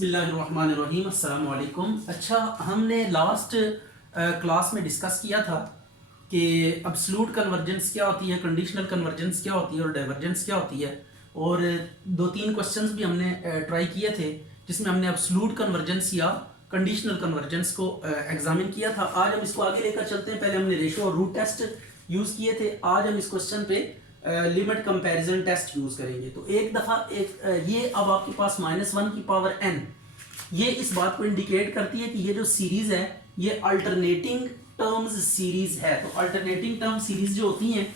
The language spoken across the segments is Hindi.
बिस्मिल्लाहिर्रहमानिर्रहीम अस्सलाम वालेकुम। अच्छा, हमने लास्ट क्लास में डिस्कस किया था कि अब्सलूट कन्वर्जेंस क्या होती है, कंडीशनल कन्वर्जेंस क्या होती है और डाइवर्जेंस क्या होती है। और दो तीन क्वेश्चंस भी हमने ट्राई किए थे जिसमें हमने अब्सलूट कन्वर्जेंस या कंडीशनल कन्वर्जेंस को एग्जामिन किया था। आज हम इसको आगे लेकर चलते हैं। पहले हमने रेशो और रूट टेस्ट यूज़ किए थे। आज हम इस क्वेश्चन पे लिमिट कंपैरिजन टेस्ट यूज़ करेंगे। तो एक दफ़ा ये अब आपके पास -1 की पावर n, ये इस बात को इंडिकेट करती है कि ये जो सीरीज़ है ये अल्टरनेटिंग टर्म्स सीरीज़ है। तो अल्टरनेटिंग टर्म सीरीज़ जो होती हैं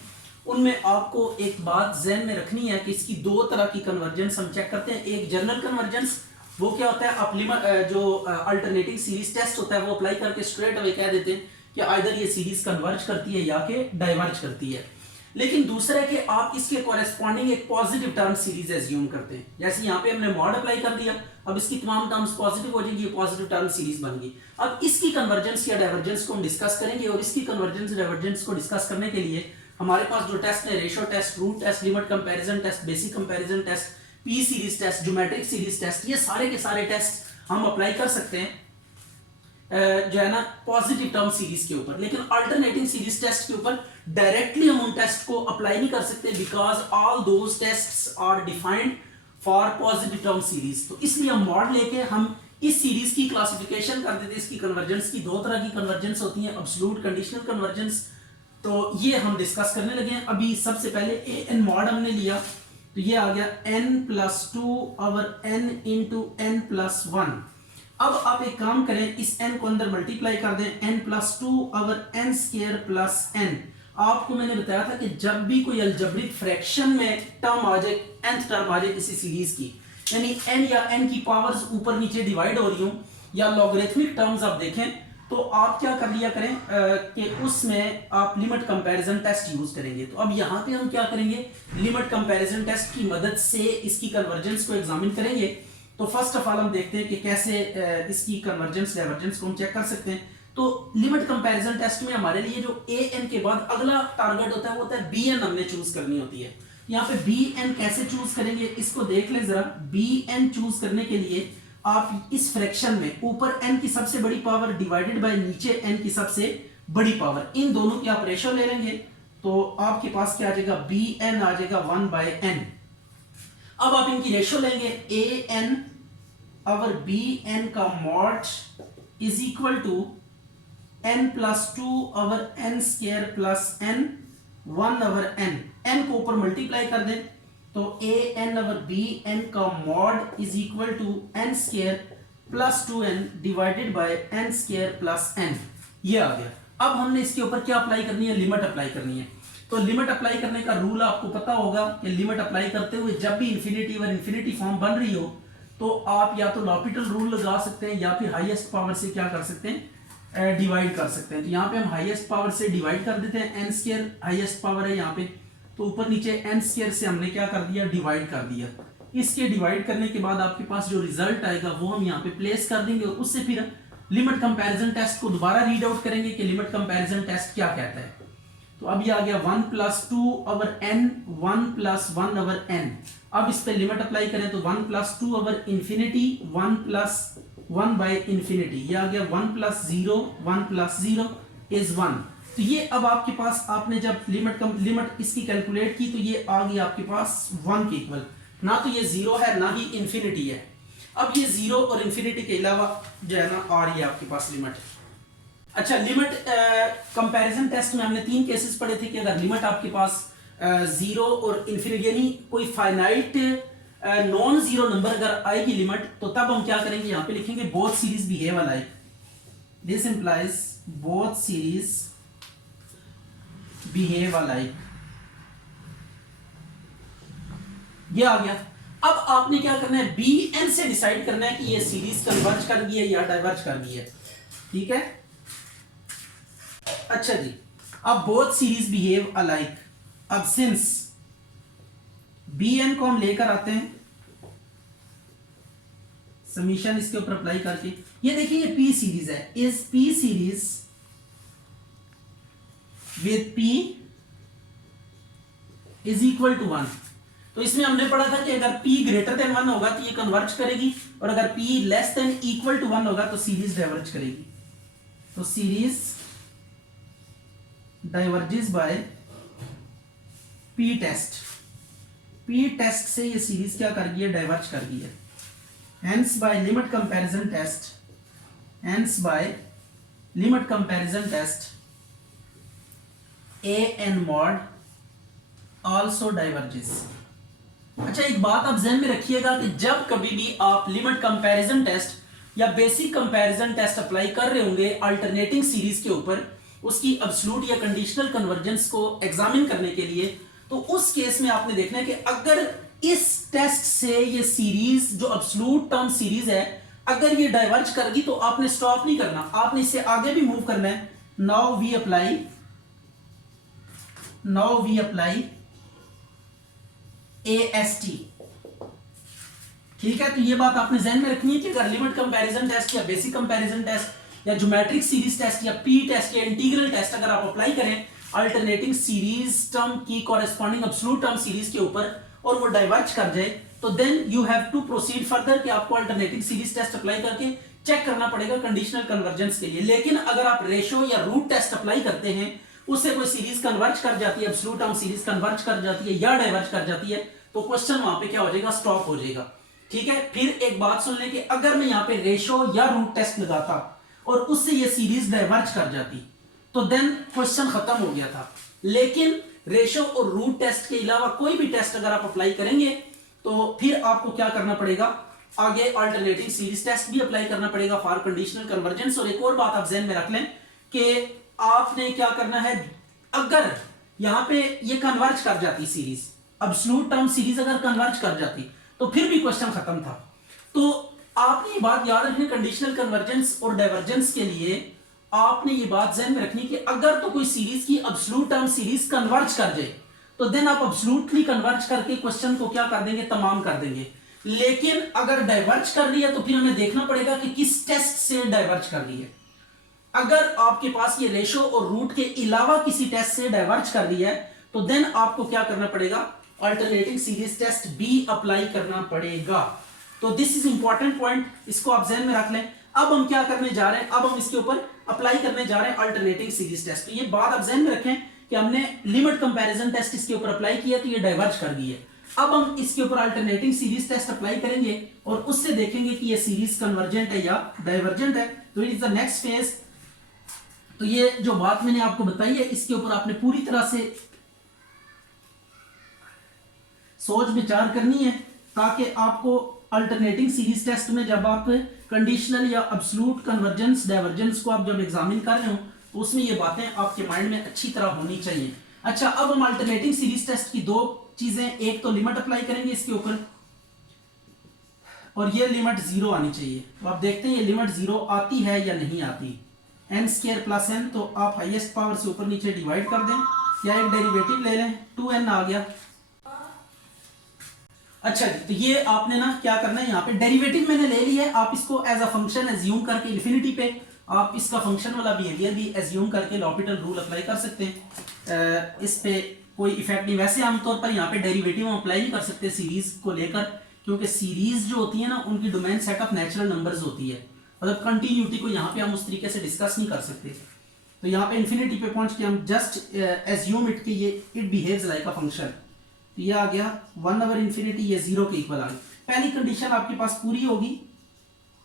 उनमें आपको एक बात जहन में रखनी है कि इसकी दो तरह की कन्वर्जेंस हम चेक करते हैं। एक जनरल कन्वर्जेंस, वो क्या होता है, आप लिमिट जो अल्टरनेटिंग सीरीज टेस्ट होता है वो अप्लाई करके स्ट्रेट अवे कह देते हैं कि आइदर ये सीरीज कन्वर्ज करती है या कि डाइवर्ज करती है। लेकिन दूसरा है कि आप इसके कॉरेस्पॉन्डिंग एक पॉजिटिव टर्म सीरीज एज्यूम करते हैं। जैसे यहाँ पे हमने मॉड अप्लाई कर दिया, अब इसकी तमाम टर्म्स पॉजिटिव हो जाएंगी, ये पॉजिटिव टर्म सीरीज बन गई। अब इसकी कन्वर्जेंस या डाइवर्जेंस को हम डिस्कस करेंगे और इसकी कन्वर्जेंस डाइवर्जेंस को डिस्कस करने के लिए हमारे पास जो टेस्ट है, ratio test, root test, limit comparison test, basic comparison test, p series test, geometric series test, ये सारे के सारे टेस्ट हम अप्लाई कर सकते हैं जो है ना पॉजिटिव टर्म सीरीज के ऊपर। लेकिन अल्टरनेटिंग सीरीज टेस्ट के ऊपर डायरेक्टली हम उन टेस्ट को अप्लाई नहीं कर सकते, because all those tests are defined for positive term series. तो इसलिए हम मॉड लेके हम इस सीरीज की क्लासिफिकेशन कर देते हैं। इसकी कन्वर्जेंस की दो तरह की कन्वर्जेंस होती है, अब्सोल्यूट, कंडीशनल कन्वर्जेंस। तो ये हम डिस्कस करने लगे हैं। अभी सबसे पहले ए एन मॉड हमने लिया, तो ये आ गया n+2 over n into n+1। अब आप एक काम करें, इस n को अंदर मल्टीप्लाई कर दें, n+2 over n square plus n। आपको मैंने बताया था कि जब भी कोई अलजेब्रिक फ्रैक्शन में टर्म आ जाए, nth टर्म आ जाए किसी सीरीज की, यानी n या n की पावर्स ऊपर नीचे डिवाइड हो रही हो या लॉगरिथमिक टर्म्स आप देखें, तो आप क्या कर लिया करें कि उसमें आप लिमिट कंपैरिजन टेस्ट यूज करेंगे। तो अब यहाँ पे हम क्या करेंगे, लिमिट कंपैरिजन टेस्ट की मदद से इसकी कन्वर्जेंस को एग्जामिन करेंगे। तो फर्स्ट ऑफ ऑल हम देखते हैं कि कैसे इसकी कन्वर्जेंस डाइवर्जेंस को हम चेक कर सकते हैं। तो लिमिट कंपैरिजन टेस्ट में हमारे लिए जो ए एन के बाद अगला टारगेट होता है वो होता है बी एन, हमने चूज करनी होती है। यहाँ पे बी एन कैसे चूज करेंगे इसको देख लें जरा। बी एन चूज करने के लिए आप इस फ्रैक्शन में ऊपर n की सबसे बड़ी पावर डिवाइडेड बाय नीचे n की सबसे बड़ी पावर, इन दोनों की आप रेशो ले लेंगे तो आपके पास क्या आ जाएगा, बी एन आ जाएगा 1/n। अब आप इनकी रेशो लेंगे, a n over b n का mod is equal to n+2 over n square plus n 1/n। n को ऊपर मल्टीप्लाई कर दें तो a n over b n का mod is equal to n square plus 2n divided by n square plus n। ये आ गया। अब हमने इसके ऊपर क्या अप्लाई करनी है, लिमिट अप्लाई करनी है। तो लिमिट अप्लाई करने का रूल आपको पता होगा कि लिमिट अप्लाई करते हुए जब भी इंफिनिटी और इंफिनिटी फॉर्म बन रही हो तो आप या तो लॉपिटल रूल लगा सकते हैं या फिर हाईएस्ट पावर से क्या कर सकते हैं, डिवाइड कर सकते हैं। तो यहाँ पे हम हाईएस्ट पावर से डिवाइड कर देते हैं, n स्क्वायर हाईएस्ट पावर है यहाँ पे, तो ऊपर नीचे n स्क्वायर से हमने क्या कर दिया, डिवाइड कर दिया। इसके डिवाइड करने के बाद आपके पास जो रिजल्ट आएगा वो हम यहाँ पे प्लेस कर देंगे और उससे फिर लिमिट कंपैरिजन टेस्ट को दोबारा रीड आउट करेंगे कि लिमिट कंपैरिजन टेस्ट क्या कहता है। तो अब ये आ गया 1+2 ओवर n 1+1 ओवर n। अब इस पे लिमिट अप्लाई करें तो 1+2 ओवर इंफिनिटी 1+1/इंफिनिटी, ये आ गया 1+0 1+0 इज 1। तो ये अब आपके पास आपने जब लिमिट इसकी कैलकुलेट की तो ये आ गई आपके पास 1 के इक्वल, ना तो ये 0 है ना ही इंफिनिटी है। अब ये 0 और इंफिनिटी के अलावा जो है ना आ रही है आपके पास लिमिट। अच्छा, लिमिट कंपैरिजन टेस्ट में हमने 3 केसेस पढ़े थे कि अगर लिमिट आपके पास 0 और इंफिनिटी यानी कोई फाइनाइट नॉन जीरो नंबर अगर आएगी लिमिट, तो तब हम क्या करेंगे, यहाँ पे लिखेंगे both series behave alike. This implies both series behave alike. ये आ गया। अब आपने क्या करना है, बी एन से डिसाइड करना है कि ये सीरीज कन्वर्ज कर गई है या डाइवर्ज कर गई है। ठीक है, अच्छा जी। अब बोथ सीरीज बिहेव अलाइक। अब सिंस बी एन को हम लेकर आते हैं समीशन इसके ऊपर अप्लाई करके, ये देखिए ये पी सीरीज है, is p series with p is equal to 1। तो इसमें हमने पढ़ा था कि अगर p ग्रेटर देन 1 होगा तो ये कन्वर्ज करेगी, और अगर p less than equal to 1 होगा तो सीरीज डाइवर्ज करेगी। तो series diverges by p test, p test से ये सीरीज क्या कर गई है, डाइवर्ज कर गई है। Hence by limit comparison test, hence by limit comparison test a and mod also diverges। अच्छा, एक बात आप ध्यान में रखिएगा कि जब कभी भी आप लिमिट कंपैरिजन टेस्ट या बेसिक कंपैरिजन टेस्ट अप्लाई कर रहे होंगे अल्टरनेटिंग सीरीज के ऊपर, उसकी एब्सोल्यूट या कंडीशनल कन्वर्जेंस को एग्जामिन करने के लिए, तो उस केस में आपने देखना है कि अगर इस टेस्ट से ये सीरीज जो एब्सोल्यूट टर्म सीरीज है अगर ये डाइवर्ज कर गई तो आपने स्टॉप नहीं करना, आपने इससे आगे भी मूव करना है। नाउ वी अप्लाई AST, ठीक है। तो ये बात आपने ध्यान में रखनी है कि अगर लिमिट कंपैरिजन टेस्ट या बेसिक कंपैरिजन टेस्ट या ज्योमेट्रिक सीरीज टेस्ट या p टेस्ट या इंटीग्रल टेस्ट अगर आप अप्लाई करें अल्टरनेटिंग सीरीज टर्म की कॉरेस्पॉन्डिंग एब्सोल्यूट टर्म सीरीज के ऊपर और वो डाइवर्ज कर जाए, तो then you have to proceed further कि आपको अल्टरनेटिंग सीरीज टेस्ट अप्लाई करके चेक करना पड़ेगा कंडीशनल कन्वर्जेंस के लिए। लेकिन अगर आप रेशो या रूट टेस्ट अप्लाई करते हैं, उससे कोई सीरीज कन्वर्ज कर जाती है, एब्सोल्यूट टर्म सीरीज कन्वर्ज कर जाती है या डाइवर्ज कर जाती है, तो क्वेश्चन वहां पे क्या हो जाएगा, स्टॉप हो जाएगा। ठीक है। फिर एक बात सुन लें कि अगर मैं यहाँ पे रेशो या रूट टेस्ट लगाता और उससे ये सीरीज डाइवर्ज कर जाती तो देन क्वेश्चन खत्म हो गया था। लेकिन रेशो और रूट टेस्ट के अलावा कोई भी टेस्ट अगर आप अप्लाई करेंगे तो फिर आपको क्या करना पड़ेगा, आगे अल्टरनेटिंग सीरीज टेस्ट भी अप्लाई करना पड़ेगा फॉर कंडीशनल कन्वर्जेंस। और एक और बात आप ध्यान में रख लें कि आपने क्या करना है, अगर यहां पे ये कन्वर्ज कर जाती सीरीज, एब्सोल्यूट टर्म सीरीज अगर कन्वर्ज कर जाती तो फिर भी क्वेश्चन खत्म था। तो आपने ये बात याद रखनी, कंडीशनल कन्वर्जेंस और डाइवर्जेंस के लिए आपने ये बात ध्यान में रखनी कि अगर तो कोई सीरीज की एब्सोल्यूट टर्म सीरीज कन्वर्ज कर जाए तो देन आप एब्सोल्यूटली कन्वर्ज करके क्वेश्चन को क्या कर देंगे, तमाम कर देंगे। लेकिन अगर डाइवर्ज कर रही है तो फिर हमें देखना पड़ेगा कि किस टेस्ट से डाइवर्ज कर रही है। अगर आपके पास ये रेशो और रूट के अलावा किसी टेस्ट से डाइवर्ज कर रही है तो देन आपको क्या करना पड़ेगा, अल्टरनेटिंग सीरीज टेस्ट भी अप्लाई करना पड़ेगा। तो दिस इज इंपॉर्टेंट पॉइंट, इसको आप ध्यान में रख लें। अब हम क्या करने जा रहे हैं, अब हम इसके ऊपर अप्लाई करने जा रहे हैं अल्टरनेटिंग सीरीज टेस्ट। तो ये बात आप ध्यान में रखें कि हमने लिमिट कंपैरिजन टेस्ट इसके ऊपर अप्लाई किया तो ये डाइवर्ज कर गई है। अब हम इसके ऊपर अल्टरनेटिंग सीरीज टेस्ट अप्लाई करेंगे और उससे देखेंगे कि ये सीरीज कन्वर्जेंट है या डाइवर्जेंट है। तो it is the next phase. तो ये जो बात मैंने आपको बताई है इसके ऊपर आपने पूरी तरह से सोच विचार करनी है ताकि आपको अल्टरनेटिंग सीरीज टेस्ट में जब आप कंडीशनल या एब्सोल्यूट कन्वर्जेंस डाइवर्जेंस को आप जब एग्जामिन कर रहे हो तो उसमें ये बातें आपके माइंड में अच्छी तरह होनी चाहिए। अच्छा, अब हम अल्टरनेटिंग सीरीज टेस्ट की दो चीजें, एक तो लिमिट अप्लाई करेंगे इसके ऊपर और ये लिमिट 0 आनी चाहिए। तो आप देखते हैं ये लिमिट 0 आती है या नहीं आती। n स्क्वायर प्लस n, तो आप हाईएस्ट पावर से ऊपर नीचे डिवाइड कर दें या एक डेरिवेटिव ले लें, 2n आ गया। अच्छा जी, तो ये आपने ना क्या करना है, यहाँ पे डेरिवेटिव मैंने ले लिया है, आप इसको एज अ फंक्शन एज्यूम करके इन्फिनिटी पे आप इसका फंक्शन वाला बिहेवियर भी एज्यूम करके लॉपिटल रूल अप्लाई कर सकते हैं। इस पे कोई इफेक्ट नहीं। वैसे आमतौर पर यहाँ पे डेरिवेटिव हम अप्लाई नहीं कर सकते सीरीज को लेकर, क्योंकि सीरीज जो होती है ना उनकी domain set of natural numbers होती है, मतलब कंटिन्यूटी को यहाँ पे हम उस तरीके से डिस्कस नहीं कर सकते। तो यहाँ पे इन्फिनिटी पे पहुंच के हम जस्ट एज्यूम इट कि ये it behaves like a function. तो ये आ गया 1/∞, ये 0 के इक्वल आ गई। पहली कंडीशन आपके पास पूरी होगी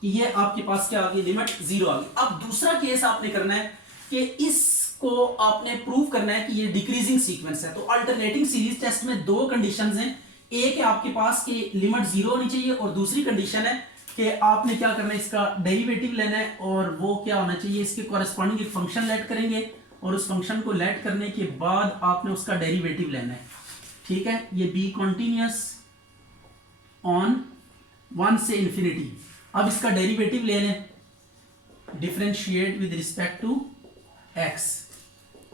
कि ये आपके पास क्या आ गई, लिमिट 0 आ गई। अब दूसरा केस आपने करना है कि इसको आपने प्रूव करना है कि ये डिक्रीजिंग सीक्वेंस है। तो अल्टरनेटिंग सीरीज टेस्ट में दो कंडीशंस हैं, एक है आपके पास कि लिमिट 0 होनी चाहिए और दूसरी कंडीशन है कि आपने क्या करना है, इसका डेरिवेटिव लेना है और वो क्या होना चाहिए, इसके कॉरेस्पॉन्डिंग एक फंक्शन लेट करेंगे और उस फंक्शन को लेट करने के बाद आपने उसका डेरिवेटिव लेना है। ठीक है, ये बी कॉन्टिन्यूअस ऑन 1 से इन्फिनिटी। अब इसका डेरिवेटिव ले लें, differentiate with respect to x।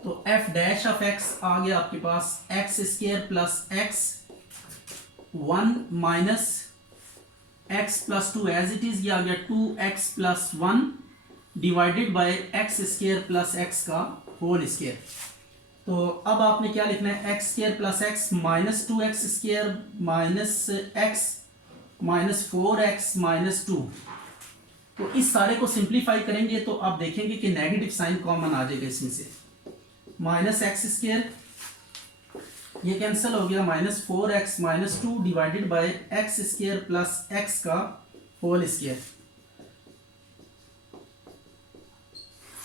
तो f डैश ऑफ x आ गया आपके पास x square plus x 1 minus x plus 2 as it is, ये आ गया 2x plus 1 divided by x square plus x का होल स्क्वायर। तो अब आपने क्या लिखना है, x square plus x minus 2x square minus x minus 4x minus 2। तो इस सारे को सिंप्लीफाई करेंगे तो आप देखेंगे कि नेगेटिव साइन कॉमन आ जाएगा इसमें से, माइनस एक्स स्क्वायर ये कैंसिल हो गया, minus 4x minus 2 divided by x square plus x का whole square,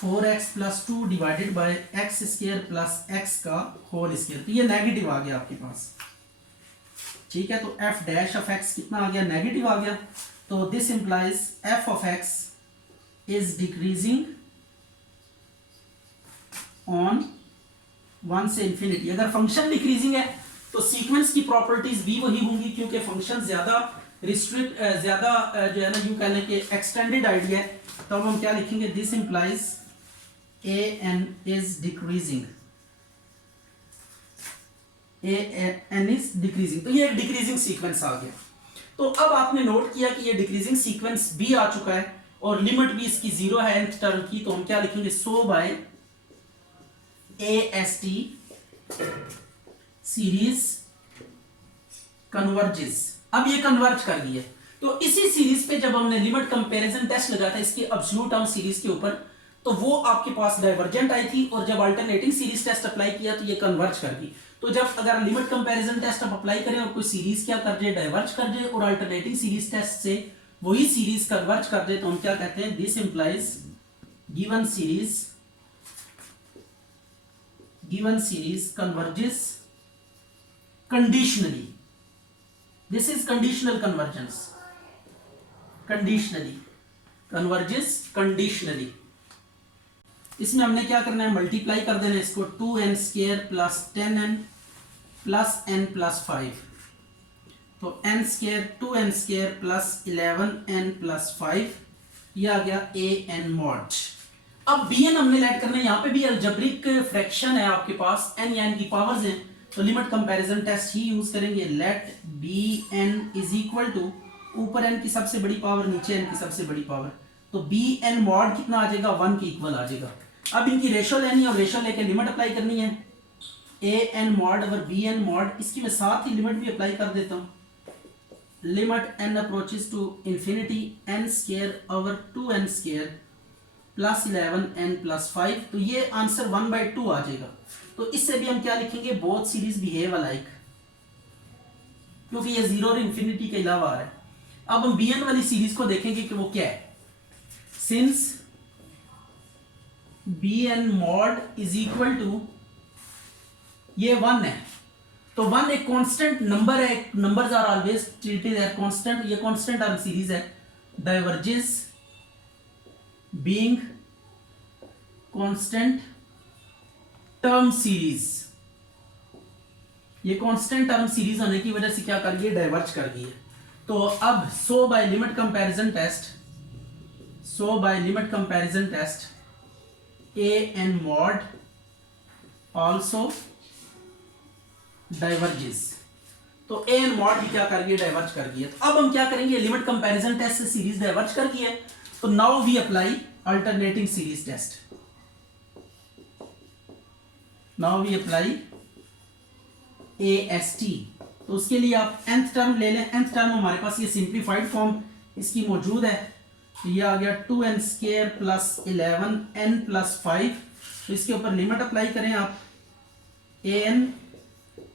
4x plus 2 divided by x square plus x का होल स्क्वायर। तो ये नेगेटिव आ गया आपके पास, ठीक है। तो f डैश ऑफ x कितना आ गया, नेगेटिव आ गया। तो this implies f of x is decreasing on 1 से इंफिनिटी। अगर फंक्शन डिक्रीजिंग है तो सीक्वेंस की प्रॉपर्टीज भी वही होंगी, क्योंकि फंक्शन ज्यादा रिस्ट्रिक्ट ज्यादा जो है ना यूं कह लें कि एक्सटेंडेड आइडिया है। तो अब हम क्या लिखेंगे, this implies an is decreasing, an is decreasing। तो ये एक डिक्रीजिंग सीक्वेंस आ गया। तो अब आपने नोट किया कि ये डिक्रीजिंग सीक्वेंस भी आ चुका है और लिमिट भी इसकी 0 है nth टर्म की। तो हम क्या लिखेंगे, सो बाय AST सीरीज कन्वर्जेस। अब ये कन्वर्ज कर गई है। तो इसी सीरीज पे जब हमने लिमिट कंपैरिजन टेस्ट लगाया था इसकी एब्सोल्यूट टर्म सीरीज के ऊपर, तो वो आपके पास डाइवर्जेंट आई थी, और जब अल्टरनेटिंग सीरीज टेस्ट अप्लाई किया तो ये कन्वर्ज कर गई। तो जब अगर लिमिट कंपैरिजन टेस्ट आप अप्लाई करें और कोई सीरीज क्या कर जाए, डाइवर्ज कर जाए, और अल्टरनेटिंग सीरीज टेस्ट से वही सीरीज कन्वर्ज कर जाए, तो हम क्या कहते हैं, this implies given series converges conditionally. This is conditional convergence, conditionally converges conditionally. इसमें हमने क्या करना है, मल्टीप्लाई कर देना है इसको, 2n square plus 10n plus n plus 5। तो n square 2n square plus 11n plus 5, यह आ गया an मॉड। अब bn हमने लेट करना है, यहाँ पे भी अलजेब्रिक फ्रैक्शन है आपके पास, n या n की पावर्स हैं, तो लिमिट कंपैरिजन टेस्ट ही यूज करेंगे। Let bn is equal to ऊपर n की सबसे बड़ी पावर नीचे n की सबसे बड़ी पावर, तो bn मॉड कितना आ जाएगा, 1 के इक्वल आ जाएगा। अब इनकी रेशो लेनी है और रेशो लेके लिमिट अप्लाई करनी है, an मॉड और bn मॉड, इसकी मैं साथ ही लिमिट भी अप्लाई कर देता हूँ। Limit n approaches to infinity n square over 2n square plus 11n plus 5, तो ये आंसर 1/2 आ जाएगा। तो इससे भी हम क्या लिखेंगे, बोथ सीरीज बिहेव अलाइक, क्योंकि ये 0 और इंफिनिटी के अलावा आ रहा है। अब हम bn वाली सीरीज को देखेंगे कि वो क्या है। Since bn mod is equal to, ये 1 है, तो 1 एक कांस्टेंट नंबर है, numbers are always treated as constant, ये कांस्टेंट टर्म सीरीज है। Diverges being constant term series, ये कांस्टेंट टर्म सीरीज होने की वजह से क्या कर गई है, डाइवर्ज कर गई है। तो अब so by limit comparison test an mod also diverges, तो an mod भी क्या कर गई है, डाइवर्ज कर गई है। तो अब हम क्या करेंगे, लिमिट कंपैरिजन टेस्ट से सीरीज डाइवर्ज कर गई है, तो now we apply alternating series test. Now we apply AST, तो उसके लिए आप nth टर्म ले लें। nth टर्म हमारे पास ये सिंप्लीफाइड फॉर्म इसकी मौजूद है, तो ये आ गया 2n square plus 11n plus 5। तो इसके ऊपर लिमिट अप्लाई करें आप, an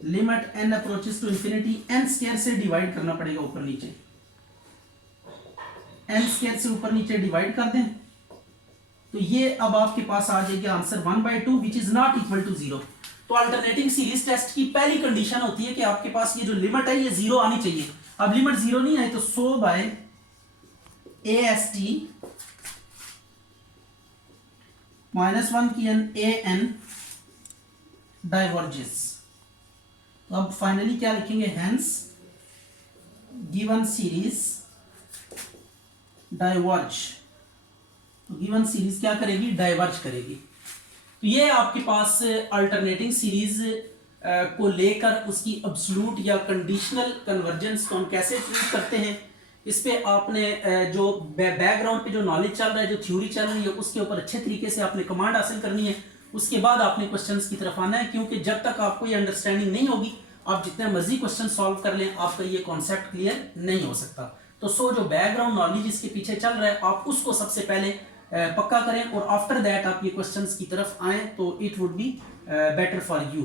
limit n approaches to infinity, n square से डिवाइड करना पड़ेगा ऊपर नीचे, n स्क्वायर से ऊपर नीचे डिवाइड कर दें, तो ये अब आपके पास आ जाएगा answer 1/2 which is not equal to 0। तो अल्टरनेटिंग सीरीज टेस्ट की पहली कंडीशन होती है कि आपके पास ये जो लिमिट है ये 0 आनी चाहिए। अब लिमिट 0 नहीं आई तो सो बाय AST -1 की an डाइवर्जेस। तो अब फाइनली क्या लिखेंगे, हेंस गिवन सीरीज डाइवर्ज। तो गिवन सीरीज क्या करेगी, डाइवर्ज करेगी। तो ये आपके पास अल्टरनेटिंग सीरीज को लेकर उसकी एब्सोल्यूट या कंडीशनल कन्वर्जेंस को हम कैसे ट्रीट करते हैं, इस पे आपने जो बैकग्राउंड पे जो नॉलेज चल रहा है, जो थ्योरी चल रही है, उसके ऊपर अच्छे तरीके से आपने कमांड हासिल करनी है उसके बाद आपने क्वेश्चंस की तरफ आना है, क्योंकि जब तक आपको ये अंडरस्टैंडिंग नहीं होगी, आप जितने मर्जी क्वेश्चन सॉल्व कर लें, आपका ये कॉन्सेप्ट क्लियर नहीं हो सकता। तो जो बैकग्राउंड नॉलेज इसके पीछे चल रहा है, आप उसको सबसे पहले पक्का करें, और आफ्टर दैट आप ये क्वेश्चंस की तरफ आएँ तो it would be better for you.